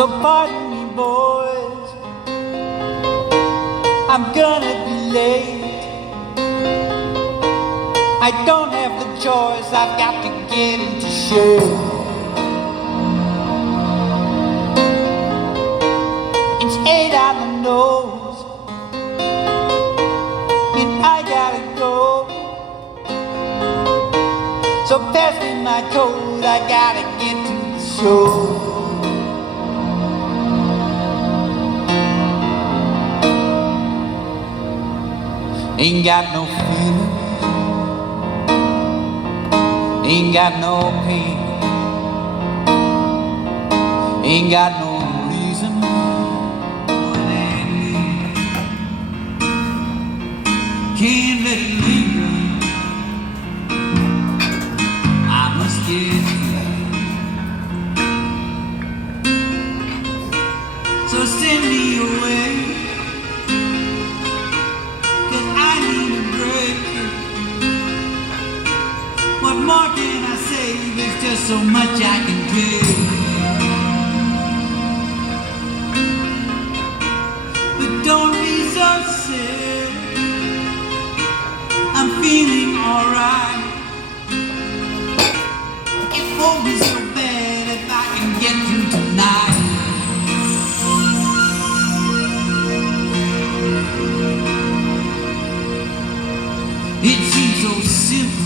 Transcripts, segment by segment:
So pardon me, boys, I'm gonna be late. I don't have the choice, I've got to get into shape. It's 8 on the nose, and I gotta go. So pass me my coat, I gotta get to the show. Ain't got no feeling, ain't got no pain, ain't got no reason. Can't let it linger, I must get here. So send me away, what more can I say? There's just so much I can do. But don't be so sad, I'm feeling alright. It won't be so bad if I can get through tonight. It seems so simple.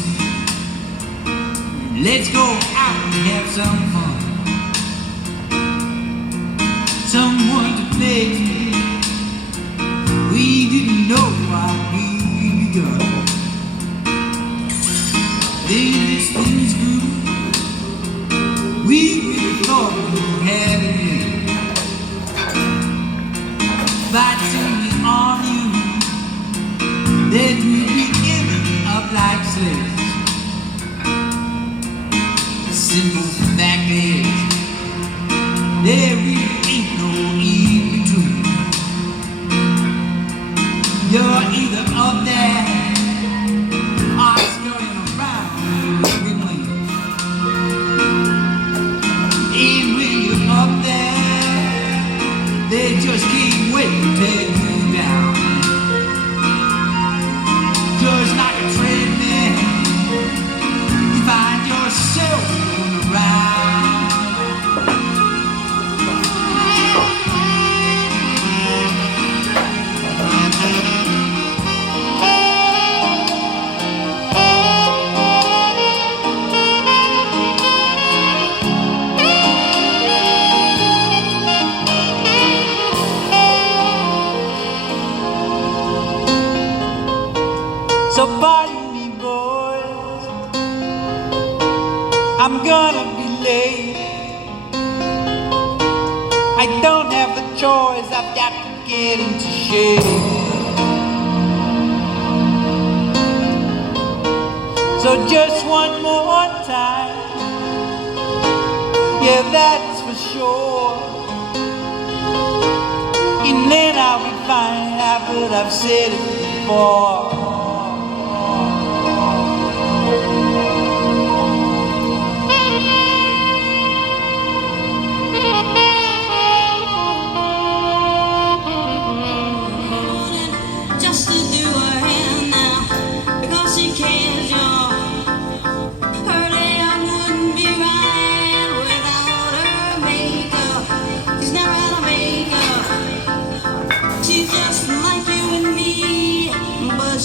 Let's go out and have some fun. Someone to play to. We didn't know why we begun. Then this thing's grew. We really thought we had it made. By turning on you, then we'd be giving up like slaves. Simple fact is, there really ain't no in between. You're either up there or skirting around looking wings. And when you're up there, they just can't wait to take you down. Just like a treadmill, you find yourself so pardon me, boys, I'm gonna be late. I don't have the choice, I've got to get into shape. So just one more time, yeah, that's for sure. And then I'll be fine, but I've said it before. She's just like you and me, but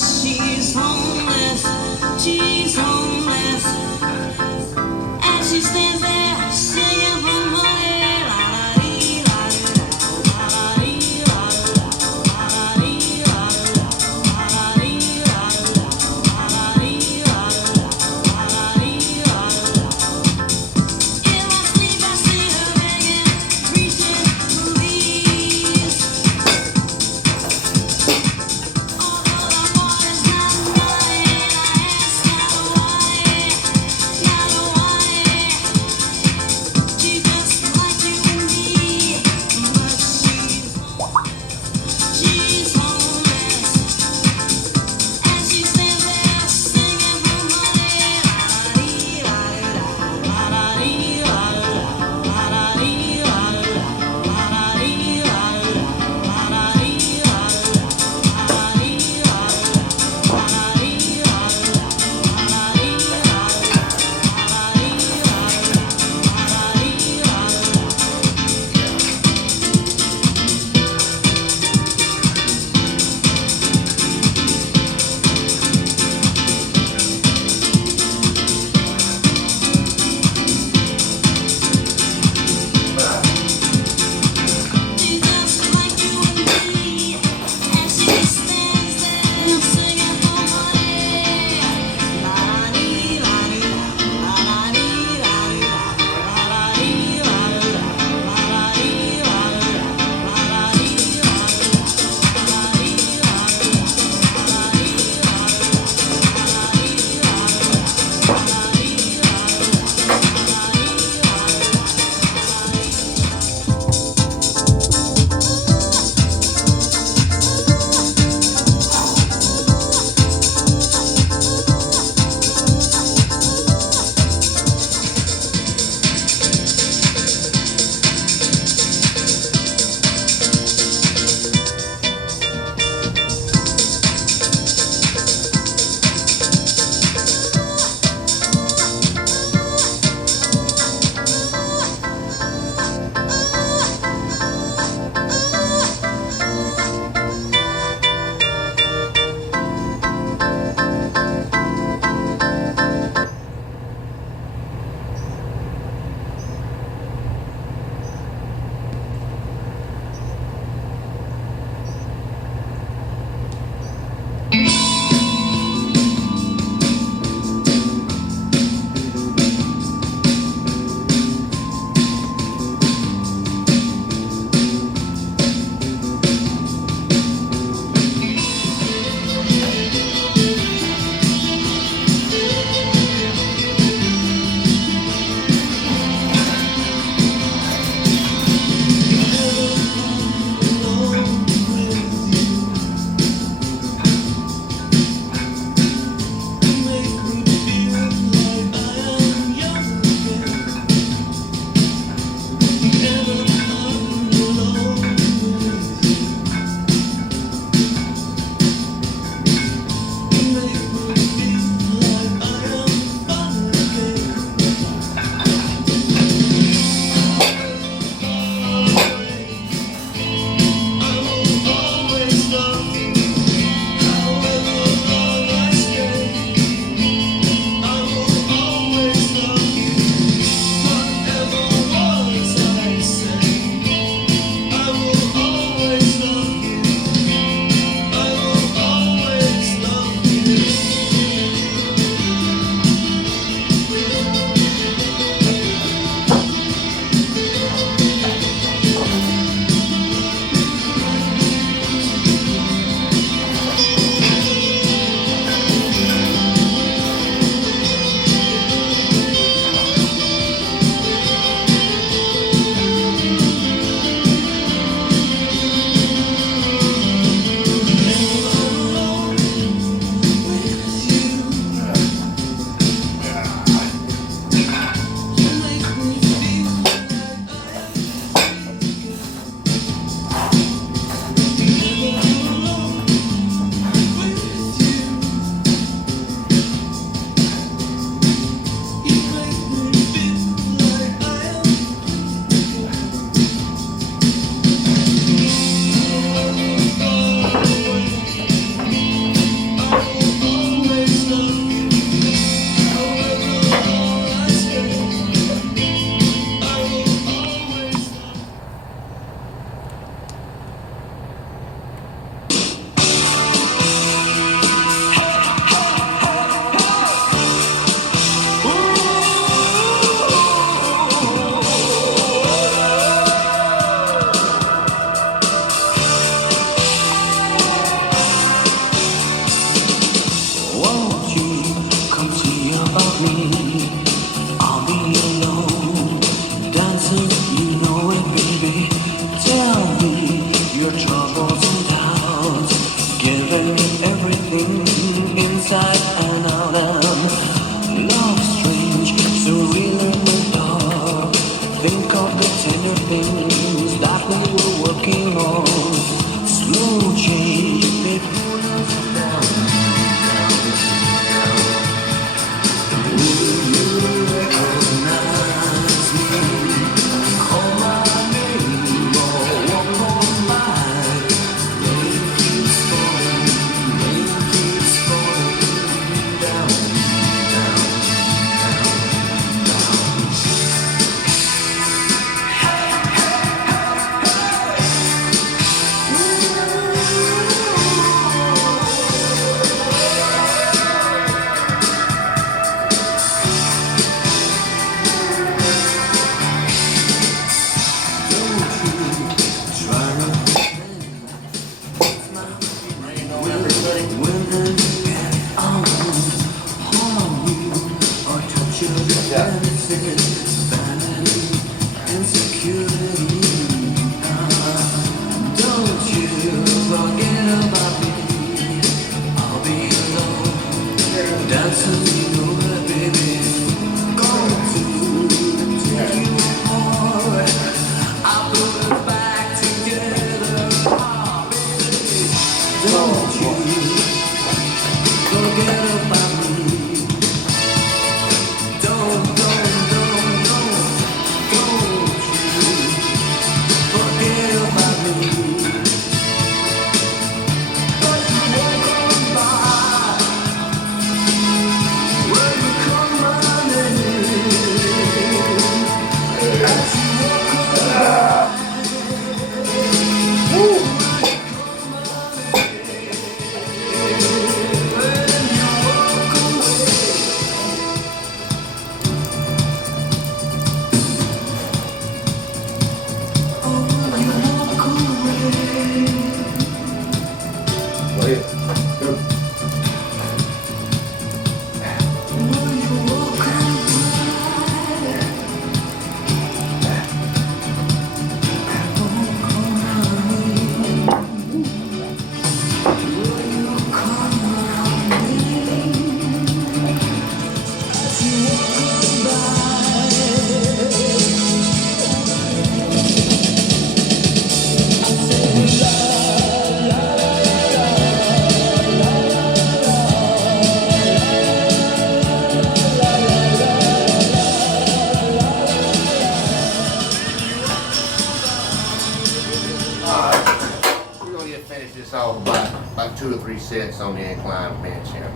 Finish this off about 2 or 3 sets on the incline bench here.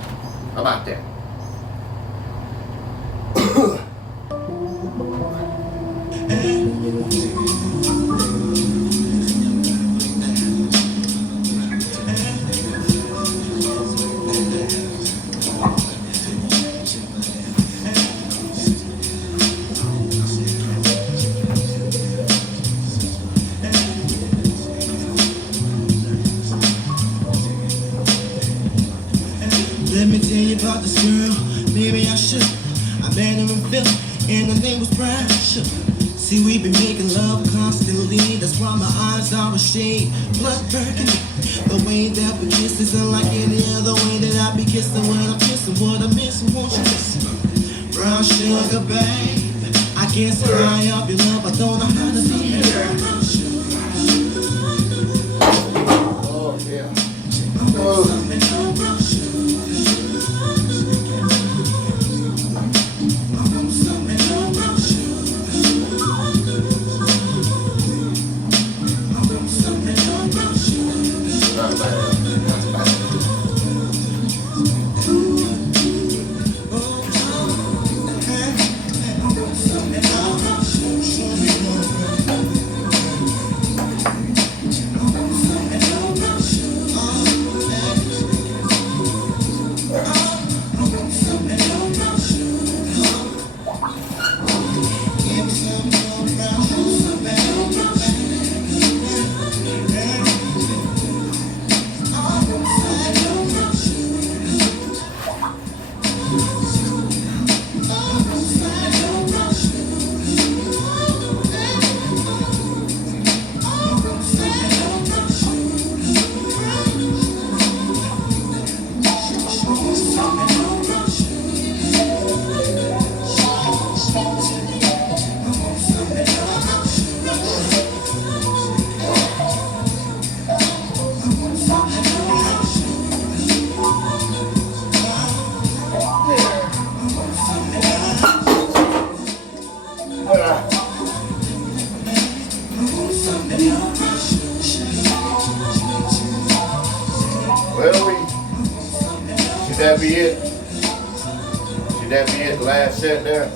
How about that? Let me tell you about this girl, maybe I should. I met her in Philly, and her name was Brian Shook. See, we been making love constantly, that's why my eyes are a shade blood burgundy. The way that we kiss is unlike any other way that I be kissing when I'm kissing. What I'm missing, won't you listen? Brown sugar, babe, I can't cry up your love, I don't know how to be here. Oh, yeah. Oh. Well, should that be it? Should that be it? Last set there?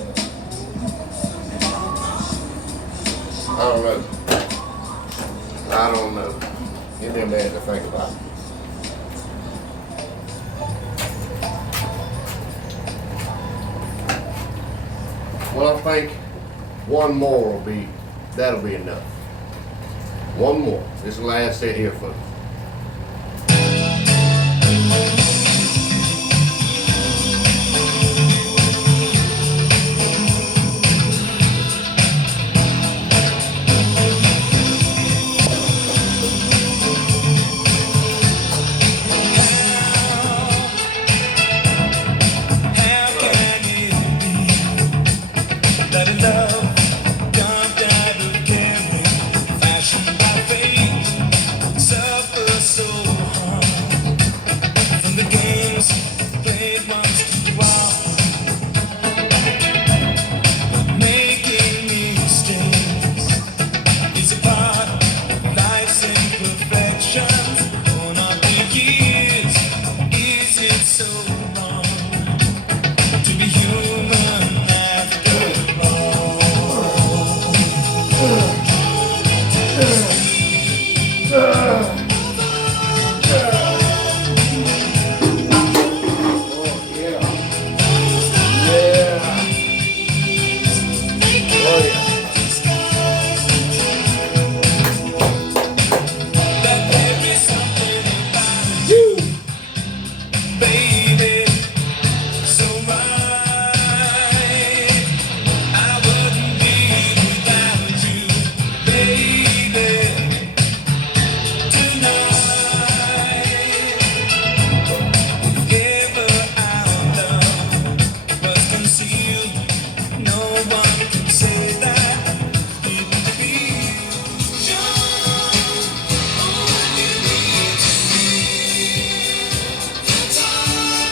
I don't know. Give me a minute to think about it. Well, I think one more that'll be enough. One more. This is the last set here, folks. That in love, carved out of caring, fashioned by fate, suffer so hard from the games played once too often, making mistakes. It's a part of life's imperfections. Born of the years, is it so wrong to be human after all? That there is something about you, baby, so right. I wouldn't be without you, baby, tonight. If ever our love was concealed, no one can say that didn't feel. Sure, all you need to the time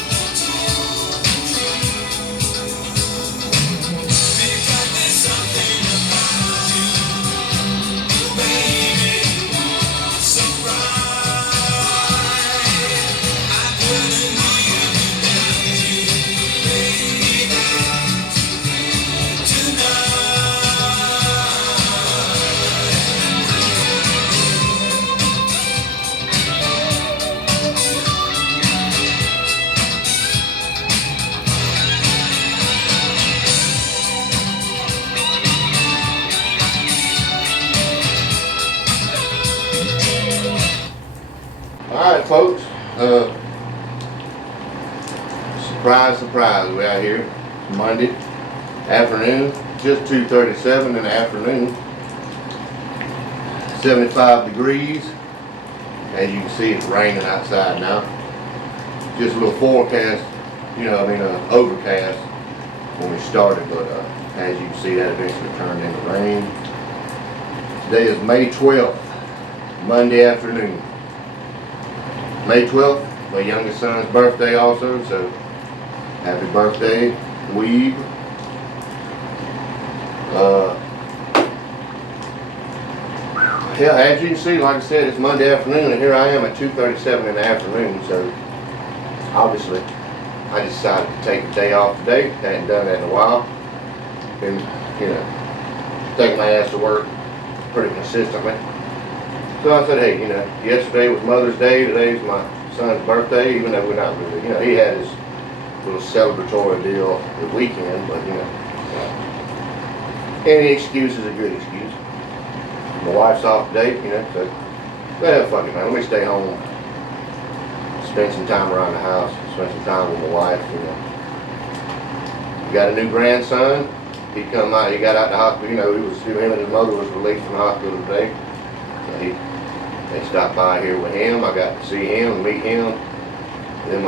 because there's something about you, baby, so right. I couldn't live without you, baby, Alright, folks. Surprise, surprise. We're out here Monday afternoon, just 2:37 in the afternoon. 75 degrees. As you can see, it's raining outside now. Just a little forecast, overcast when we started, but as you can see, that eventually turned into rain. Today is May 12th, Monday afternoon. May 12th, my youngest son's birthday also, so happy birthday, Weeb. Yeah, as you can see, like I said, it's Monday afternoon, and here I am at 2:37 in the afternoon, so obviously I decided to take the day off today. Hadn't done that in a while. Been, taking my ass to work pretty consistently. So I said, hey, yesterday was Mother's Day, today's my son's birthday, even though we're not really, he had his little celebratory deal the weekend, but, any excuse is a good excuse. My wife's off today, so, fuck it, man, let me stay home, spend some time around the house, spend some time with my wife, We got a new grandson. He come out, he got out the hospital, him and his mother was released from the hospital today. So they stopped by here with him. I got to see him and meet him. Then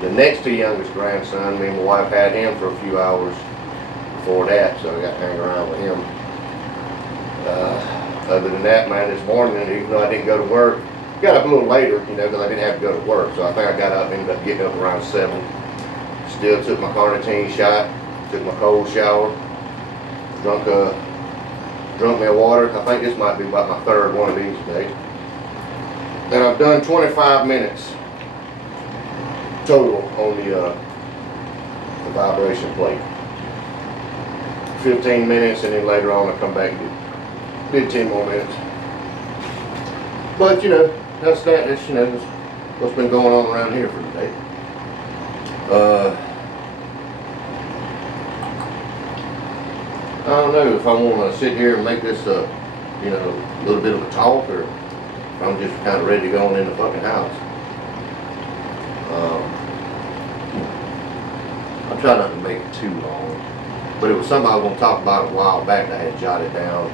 the next to youngest grandson, me and my wife had him for a few hours before that, so I got to hang around with him. Other than that, man, this morning, even though I didn't go to work, got up a little later, because I didn't have to go to work. So I think I ended up getting up around 7. Still took my carnitine shot, took my cold shower, drunk me a water. I think this might be about my third one of these today. And I've done 25 minutes total on the vibration plate. 15 minutes, and then later on I come back and did 10 more minutes. But that's that. That's what's been going on around here for today. I don't know if I want to sit here and make this a little bit of a talk, or if I'm just kind of ready to go on in the fucking house. I try not to make it too long, but it was something I was going to talk about a while back that I had jotted down.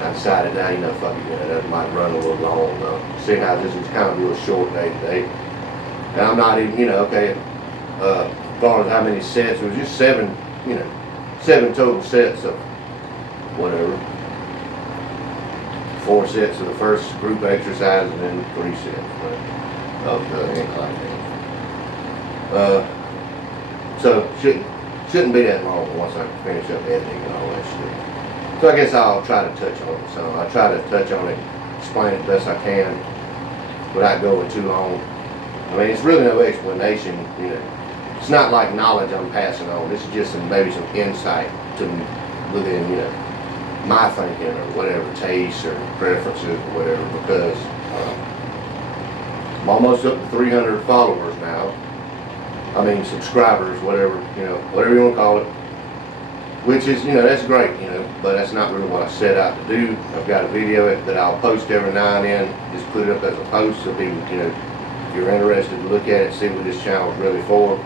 I decided now, fuck it, that might run a little long. Seeing how this is kind of a little short day today. And I'm not even, as far as how many sets, it was just 7 7 total sets of whatever. 4 sets of the first group exercise and then 3 sets of the incline bench. So shouldn't be that long once I finish up editing and all that shit. So I guess I'll try to touch on it. So I'll try to touch on it, explain it best I can without going too long. I mean, it's really no explanation, you know. It's not like knowledge I'm passing on. This is just maybe some insight to within, you know, my thinking or whatever, tastes or preferences or whatever, because I'm almost up to 300 followers now. I mean, subscribers, whatever, you know, whatever you want to call it. Which is, you know, that's great, you know, but that's not really what I set out to do. I've got a video that I'll post every now and then, just put it up as a post so people, you know, if you're interested to look at it, see what this channel is really for,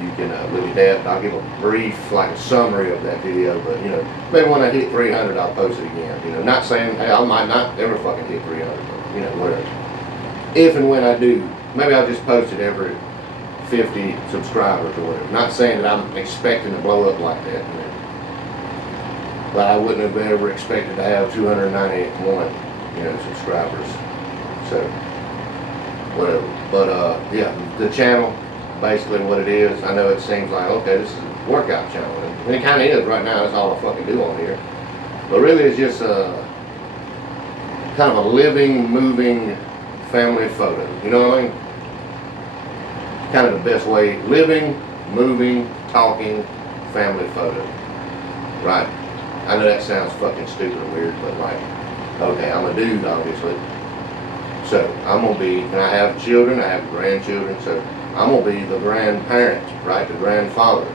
you can look at that. I'll give a brief, like a summary of that video, but, you know, maybe when I hit 300, I'll post it again, you know, not saying, hey, I might not ever fucking hit 300, but, you know, whatever. If and when I do, maybe I'll just post it every 50 subscribers or whatever. Not saying that I'm expecting to blow up like that, you know. But I wouldn't have ever expected to have 291, you know, subscribers. So, whatever. But, yeah, the channel, basically what it is, I know it seems like, okay, this is a workout channel. And it kind of is right now. That's all I fucking do on here. But really it's just kind of a living, moving family photo. You know what I mean? Kind of the best way. Living, moving, talking family photo. Right? I know that sounds fucking stupid or weird, but like, okay, I'm a dude, obviously. So, I'm going to be, and I have children, I have grandchildren, so I'm going to be the grandparent, right? The grandfather,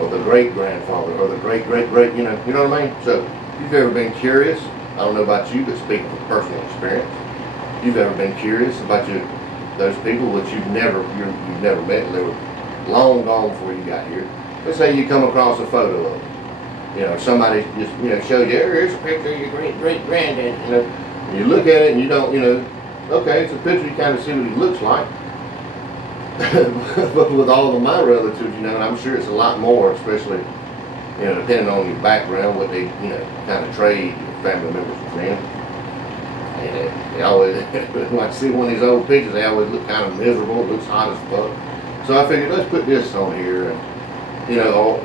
or the great-grandfather, or the great-great-great, you know what I mean? So, if you've ever been curious, I don't know about you, but speaking from personal experience, you've ever been curious about those people which you've never met, and they were long gone before you got here. Let's say you come across a photo of them. You know, somebody just, you know, shows you, here's a picture of your great-great-granddad, you know. And you look at it and you don't, you know, okay, it's a picture, you kind of see what he looks like. But with all of my relatives, you know, and I'm sure it's a lot more, especially, you know, depending on your background, what they, you know, kind of trade your family members with them. And they always, when I see one of these old pictures, they always look kind of miserable, it looks hot as fuck. So I figured, let's put this on here. And, you know,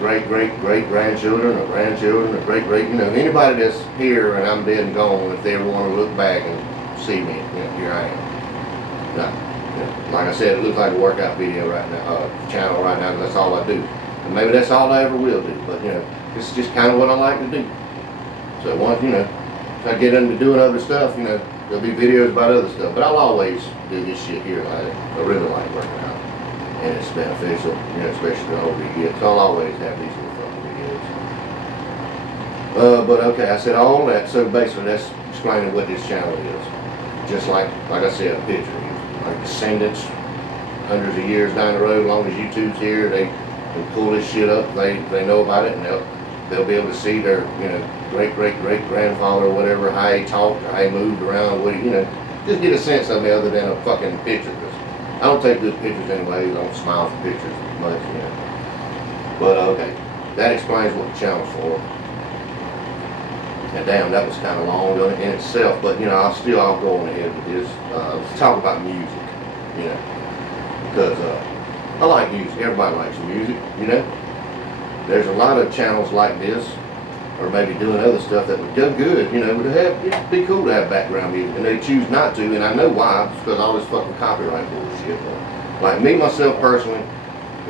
great-great-great-grandchildren or grandchildren or great-great, you know, anybody that's here and I'm dead and gone, if they ever want to look back and see me, you know, here I am. Now, you know, like I said, it looks like a workout video right now, channel right now, because that's all I do. And maybe that's all I ever will do, but, you know, this is just kind of what I like to do. So once, you know, if I get into doing other stuff, you know, there'll be videos about other stuff, but I'll always do this shit here. I really like working out. And it's beneficial, you know, especially the older you get. So I'll always have these little fucking videos. But okay, I said all that. So basically, that's explaining what this channel is. Just like I said, a picture. Like descendants, hundreds of years down the road, as long as YouTube's here, they can pull this shit up. They know about it, and they'll be able to see their, you know, great-great-great-grandfather or whatever, how he talked, how he moved around, what he, you know, just get a sense of me other than a fucking picture. I don't take good pictures anyway, I don't smile for pictures much, you know. But okay, that explains what the channel's for. And damn, that was kind of long in itself, but you know, I'll go on ahead with this. Let's talk about music, you know. Because I like music, everybody likes music, you know. There's a lot of channels like this, or maybe doing other stuff that would go good, you know, it'd be cool to have background music, and they choose not to, and I know why, it's because all this fucking copyright bullshit. Like me, myself, personally,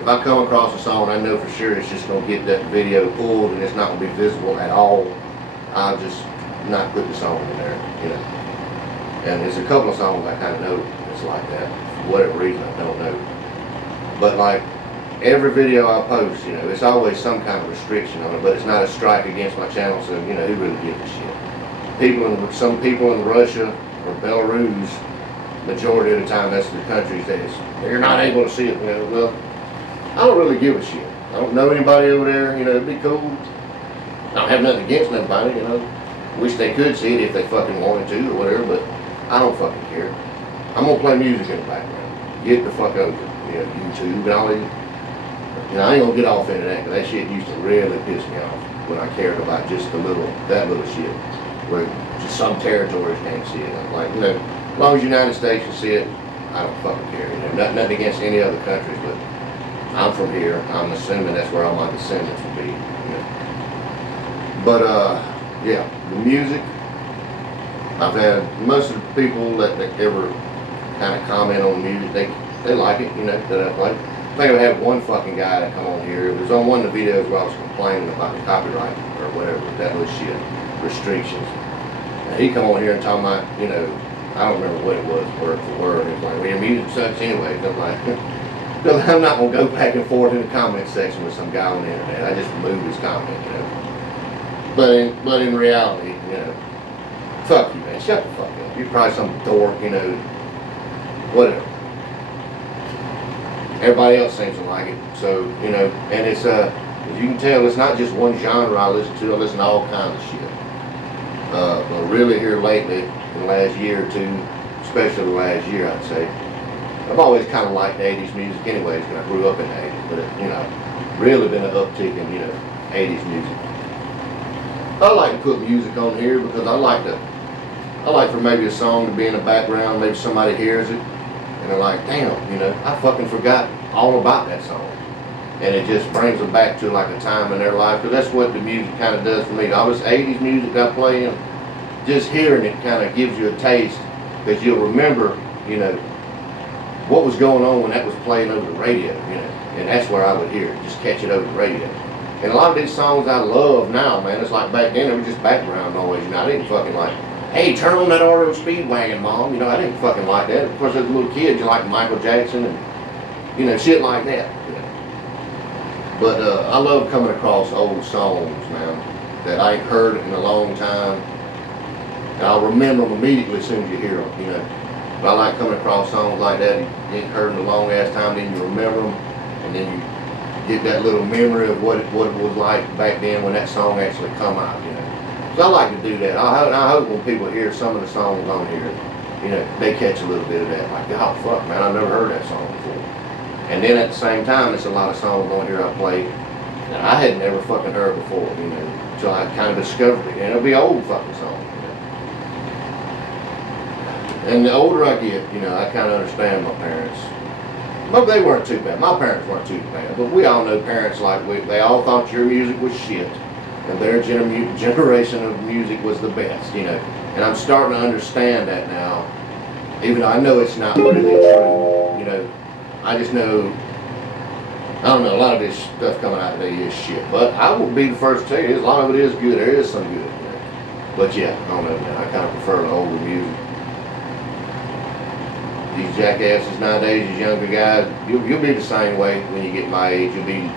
if I come across a song and I know for sure it's just going to get that video pulled and it's not going to be visible at all, I'll just not put the song in there, you know. And there's a couple of songs I kind of know it's like that, for whatever reason, I don't know. But like, every video I post, you know, it's always some kind of restriction on it, but it's not a strike against my channel, so, you know, who really gives a shit? Some people in Russia or Belarus, majority of the time, that's the countries that you're not able to see it, you know. Well, I don't really give a shit. I don't know anybody over there, you know, it'd be cool. I don't have nothing against nobody, you know. Wish they could see it if they fucking wanted to or whatever, but I don't fucking care. I'm gonna play music in the background. Get the fuck over, you know, YouTube and all these You know, I ain't gonna get off into that, because that shit used to really piss me off when I cared about just that little shit, where just some territories can't see it. I'm like, you know, as long as the United States can see it, I don't fucking care. You know, nothing against any other countries, but I'm from here. I'm assuming that's where all my descendants will be. You know. But yeah, the music. I've had most of the people that ever kind of comment on music, they like it, you know, that I play. I think I had one fucking guy that come on here. It was on one of the videos where I was complaining about the copyright or whatever, that little shit, restrictions. And he come on here and talking about, you know, I don't remember what it was, word for word. He was like, well, your music sucks anyway. I'm like, I'm not gonna go back and forth in the comment section with some guy on the internet. I just removed his comment, you know. But in reality, you know, fuck you, man. Shut the fuck up. You're probably some dork, you know, whatever. Everybody else seems to like it, so, you know, and it's, as you can tell, it's not just one genre I listen to. I listen to all kinds of shit. But really here lately, in the last year or two, especially the last year, I'd say, I've always kind of liked 80s music anyways, because I grew up in the 80s, but, you know, really been an uptick in, you know, 80s music. I like to put music on here because I like for maybe a song to be in the background, maybe somebody hears it, and they're like, damn, you know, I fucking forgot all about that song. And it just brings them back to like a time in their life, because that's what the music kind of does for me. All this 80s music I play, and just hearing it kind of gives you a taste, because you'll remember, you know, what was going on when that was playing over the radio, you know, and that's where I would hear it, just catch it over the radio. And a lot of these songs I love now, man, it's like back then, they were just background noise, you know, I didn't fucking like, hey, turn on that REO Speedwagon, Mom, you know, I didn't fucking like that. Of course, as a little kid, you like Michael Jackson and, you know, shit like that, you know. But I love coming across old songs, man, that I ain't heard in a long time. And I'll remember them immediately as soon as you hear them, you know. But I like coming across songs like that you ain't heard in a long ass time, then you remember them, and then you get that little memory of what it was like back then when that song actually come out, you know. So I like to do that. I hope when people hear some of the songs on here, you know, they catch a little bit of that, like, oh fuck, man, I've never heard that song before. And then at the same time, there's a lot of songs on here I play that I had never fucking heard before, you know, until I kind of discovered it. And it'll be old fucking songs, you know. And the older I get, you know, I kind of understand my parents. But they weren't too bad. My parents weren't too bad. But we all know parents like they all thought your music was shit, and their generation of music was the best, you know. And I'm starting to understand that now, even though I know it's not really true, you know. I just know, I don't know, a lot of this stuff coming out today is shit. But I will be the first to tell you, a lot of it is good. There is some good, you know. But yeah, I don't know, man. I kind of prefer the older music. These jackasses nowadays, these younger guys, you'll be the same way when you get my age. You'll be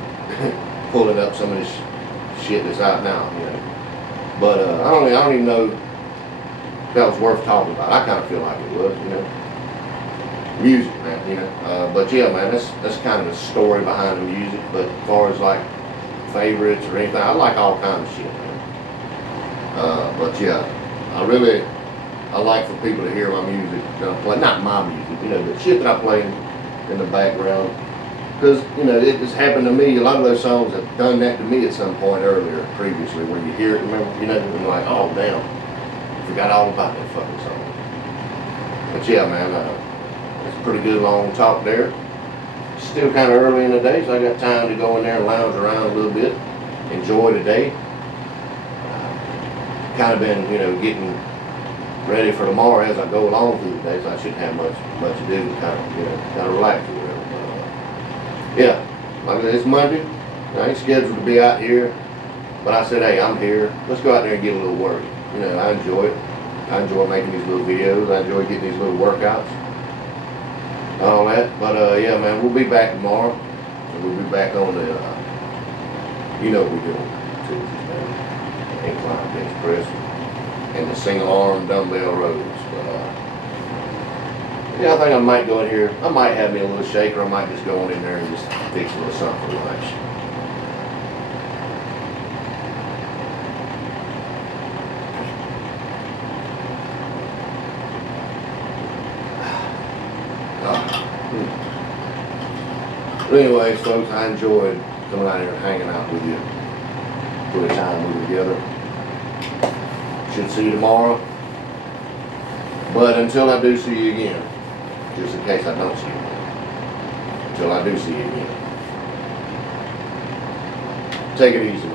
pulling up some of this shit that's out now, you know. But I don't even know if that was worth talking about. I kind of feel like it was, you know. Music, man, you know. But yeah, man, that's kind of the story behind the music. But as far as like favorites or anything, I like all kinds of shit, man. But yeah, I like for people to hear my music that I play, not my music, you know, the shit that I play in the background. Because, you know, it has happened to me. A lot of those songs have done that to me at some point earlier, previously, where you hear it, remember, you know, and you're like, oh, damn, I forgot all about that fucking song. But yeah, man, it's a pretty good long talk there. Still kind of early in the day, so I got time to go in there and lounge around a little bit, enjoy the day. Kind of been, you know, getting ready for tomorrow as I go along through the day, so I shouldn't have much to do, kind of relax or whatever. But, yeah, like it's Monday. I ain't scheduled to be out here, but I said, hey, I'm here. Let's go out there and get a little work. You know, I enjoy it. I enjoy making these little videos. I enjoy getting these little workouts, all that. But yeah, man, we'll be back tomorrow, and we'll be back on the, you know what we're doing, Tuesdays, man. Incline bench press and the single arm dumbbell rows. But yeah, I think I might go in here. I might have me a little shaker. I might just go in there and just fix a little something for lunch. But anyways, folks, I enjoyed coming out here and hanging out with you for the time we were together. Should see you tomorrow. But until I do see you again, just in case I don't see you again, until I do see you again, take it easy.